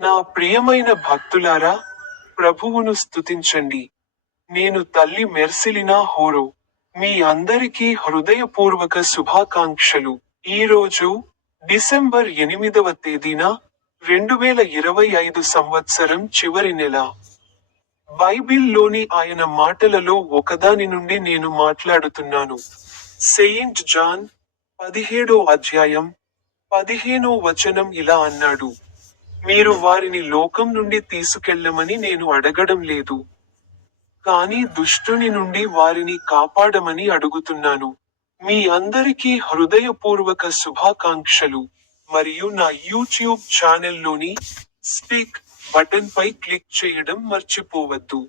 నా ప్రియమైన భక్తులారా, ప్రభువును స్తుతించండి. నేను తల్లి మెర్సిలినా హోరో. మీ అందరికీ హృదయపూర్వక శుభాకాంక్షలు. ఈరోజు, డిసెంబర్ 8వ తేదీన, 2025 సంవత్సరం చివరి నెల. బైబిల్లోని ఆయన మాటలలో ఒకదాని నుండి నేను మాట్లాడుతున్నాను. సెయింట్ జాన్, 17వ అధ్యాయం, 15వ వచనం ఇలా అన్నాడు: మీరు వారిని లోకం నుండి తీసుకెళ్ళమని నేను అడగడం లేదు, కానీ దుష్టుని నుండి వారిని కాపాడమని అడుగుతున్నాను. మీ అందరికీ హృదయపూర్వక శుభాకాంక్షలు. మరియు నా యూట్యూబ్ ఛానల్లోని స్పీక్ బటన్పై క్లిక్ చేయడం మర్చిపోవద్దు.